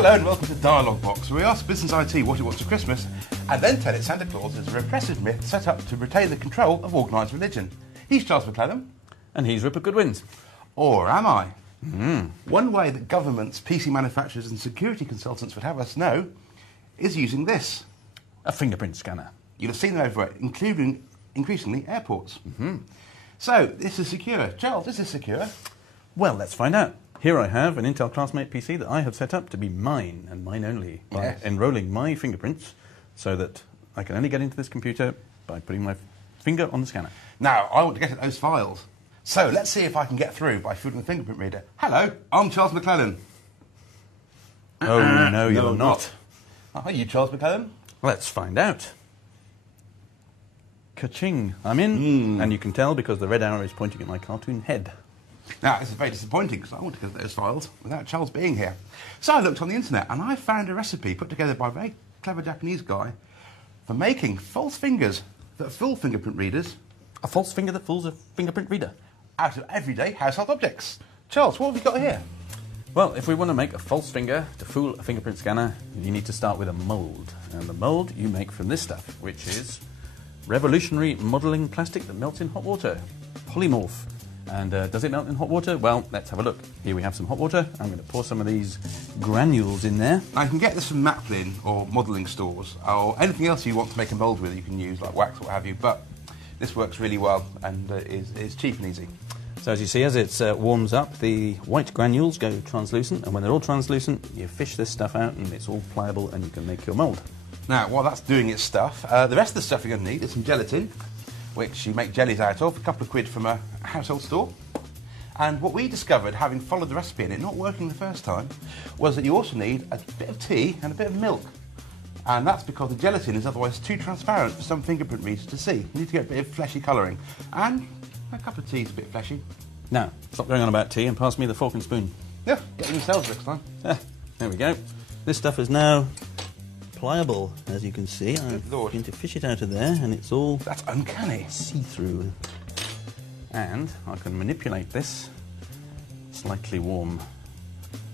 Hello and welcome to Dialogue Box, where we ask Business IT what it wants for Christmas and then tell it Santa Claus is a repressive myth set up to retain the control of organised religion. He's Charles McClellan. And he's Rupert Goodwins. Or am I? One way that governments, PC manufacturers and security consultants would have us know is using this. A fingerprint scanner. You'll have seen them over, including increasingly airports. So, this is secure. Charles, is this secure? Well, let's find out. Here I have an Intel Classmate PC that I have set up to be mine and mine only by enrolling my fingerprints so that I can only get into this computer by putting my finger on the scanner. Now, I want to get at those files. So, let's see if I can get through by footing the fingerprint reader. Hello, I'm Charles McClellan. Oh, no, you're not. Are you Charles McClellan? Let's find out. Ka-ching. I'm in, and you can tell because the red arrow is pointing at my cartoon head. Now, this is very disappointing because I want to get those files without Charles being here. So I looked on the internet and I found a recipe put together by a very clever Japanese guy for making false fingers that fool fingerprint readers. A false finger that fools a fingerprint reader. Out of everyday household objects. Charles, what have we got here? Well, if we want to make a false finger to fool a fingerprint scanner, you need to start with a mould. And the mould you make from this stuff, which is revolutionary modelling plastic that melts in hot water. Polymorph. And does it melt in hot water? Well, let's have a look. Here we have some hot water. I'm going to pour some of these granules in there. Now, you can get this from Maplin or modelling stores or anything else you want to make a mould with you can use, like wax or what have you. But this works really well and is cheap and easy. So as you see, as it warms up, the white granules go translucent. And when they're all translucent, you fish this stuff out and it's all pliable and you can make your mould. Now, while that's doing its stuff, the rest of the stuff you're going to need is some gelatin, which you make jellies out of, a couple of quid from a household store. And what we discovered, having followed the recipe and it not working the first time, was that you also need a bit of tea and a bit of milk. And that's because the gelatin is otherwise too transparent for some fingerprint readers to see. You need to get a bit of fleshy colouring. And a cup of tea is a bit fleshy. Now, stop going on about tea and pass me the fork and spoon. Yeah, get them yourselves next time. There we go. This stuff is now pliable, as you can see. I'm going to fish it out of there, and it's all... That's uncanny. See-through. And I can manipulate this slightly warm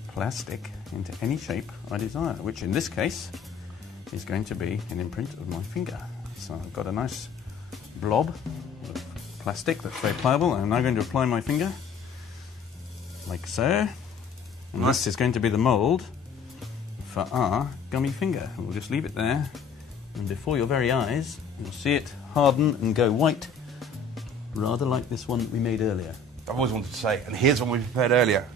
plastic into any shape I desire, which in this case is going to be an imprint of my finger. So I've got a nice blob of plastic that's very pliable. I'm now going to apply my finger, like so. And this is going to be the mould for our gummy finger. We'll just leave it there, and before your very eyes, you'll see it harden and go white, rather like this one that we made earlier. I've always wanted to say, and here's one we prepared earlier.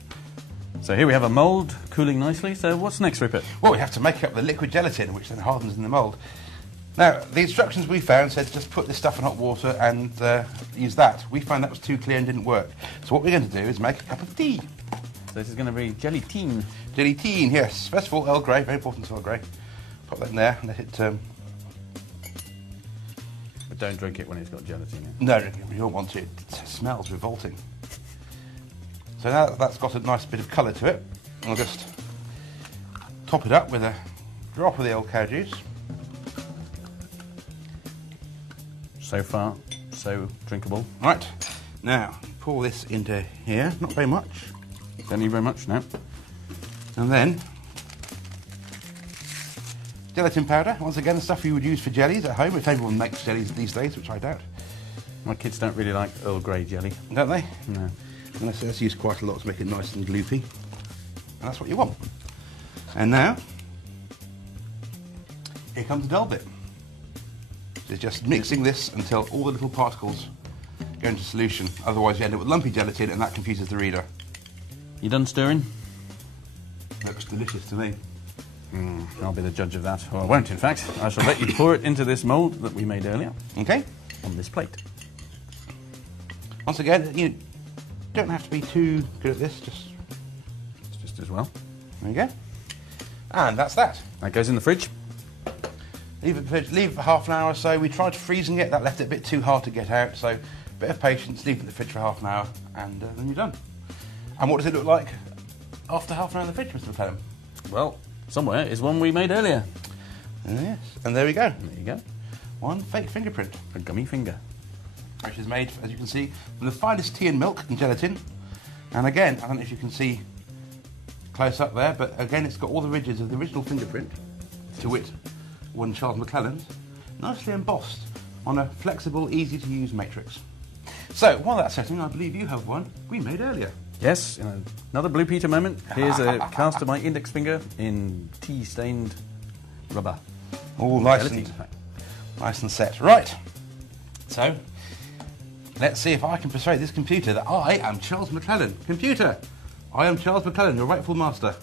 So here we have a mould cooling nicely. So what's next, Rupert? Well, we have to make up the liquid gelatin, which then hardens in the mould. Now, the instructions we found said just put this stuff in hot water and use that. We found that was too clear and didn't work. So what we're going to do is make a cup of tea. So this is going to be gelatine. Gelatine, yes. First of all, Earl Grey, very important Earl Grey. Pop that in there and let it... But don't drink it when it's got gelatin in. No, you don't want to. It smells revolting. So now that's got a nice bit of colour to it, I'll just top it up with a drop of the old cow juice. So far, so drinkable. Right, now pour this into here, not very much. Don't need very much now. And then gelatin powder, once again the stuff you would use for jellies at home, if anyone makes jellies these days, which I doubt. My kids don't really like Earl Grey jelly. Don't they? No. And that's used quite a lot to make it nice and gloopy. And that's what you want. And now, here comes the dull bit. So it's just mixing this until all the little particles go into solution. Otherwise you end up with lumpy gelatin and that confuses the reader. You done stirring? That was delicious to me. I'll be the judge of that. Or I won't, in fact. I shall let you pour it into this mould that we made earlier. Okay. On this plate. Once again, you don't have to be too good at this, It's just as well. there you go. And that's that. That goes in the fridge. Leave it for half an hour or so. We tried freezing it, that left it a bit too hard to get out, so a bit of patience, leave it in the fridge for half an hour, and then you're done. And what does it look like after half an hour in the fridge, Mr. McClellan? Well, somewhere is one we made earlier. Yes, and there we go. There you go. One fake fingerprint. A gummy finger. Which is made, as you can see, from the finest tea and milk and gelatin. And again, I don't know if you can see close up there, but again, it's got all the ridges of the original fingerprint, to wit, one Charles McClellan's, nicely embossed on a flexible, easy-to-use matrix. So, while that's setting, I believe you have one we made earlier. Yes, another Blue Peter moment. Here's a cast of my index finger in tea-stained rubber. All nice and set. Right. So, let's see if I can persuade this computer that I am Charles McClellan. Computer, I am Charles McClellan, your rightful master.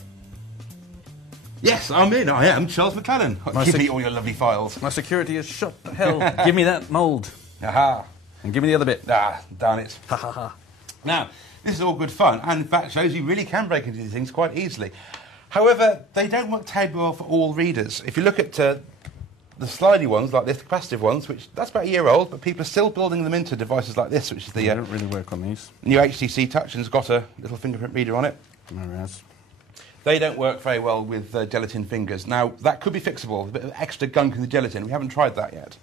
Yes, I am Charles McClellan. Give me all your lovely files. My security is shut the hell. Give me that mould. Aha. And give me the other bit. Ah, darn it. Ha ha ha. Now, this is all good fun, and in fact shows you really can break into these things quite easily. However, they don't work terribly well for all readers. If you look at the slidey ones like this, the capacitive ones, which that's about a year old, but people are still building them into devices like this, which is the They don't really work on these. new HTC Touch, and it's got a little fingerprint reader on it. Whereas They don't work very well with gelatin fingers. Now, that could be fixable, a bit of extra gunk in the gelatin. We haven't tried that yet.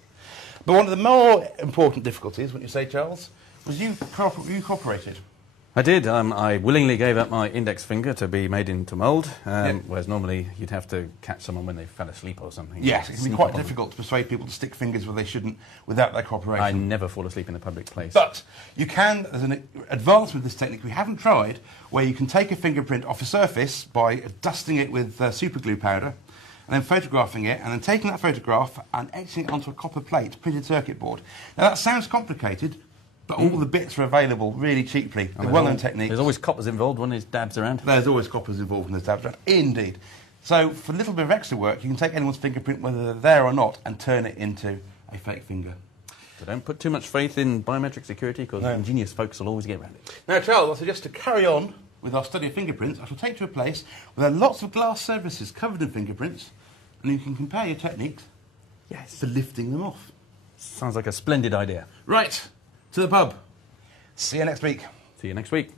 But one of the more important difficulties, wouldn't you say, Charles, was you cooperated. I did. I willingly gave up my index finger to be made into mould, whereas normally you'd have to catch someone when they fell asleep or something. Yes, it can be quite difficult to persuade people to stick fingers where they shouldn't without their cooperation. I never fall asleep in a public place. But you can, there's an advance with this technique we haven't tried, where you can take a fingerprint off a surface by dusting it with super glue powder, and then photographing it, and then taking that photograph and etching it onto a copper plate, printed circuit board. Now that sounds complicated, but all the bits are available really cheaply. The well-known technique. There's always coppers involved when there's dabs around. There's always coppers involved when there's dabs around. Indeed. So for a little bit of extra work, you can take anyone's fingerprint, whether they're there or not, and turn it into a fake finger. So don't put too much faith in biometric security, because ingenious folks will always get around it. Now, Charles, I suggest to carry on with our study of fingerprints, I shall take you to a place where there are lots of glass surfaces covered in fingerprints, and you can compare your techniques for lifting them off. Sounds like a splendid idea. Right, to the pub. See you next week. See you next week.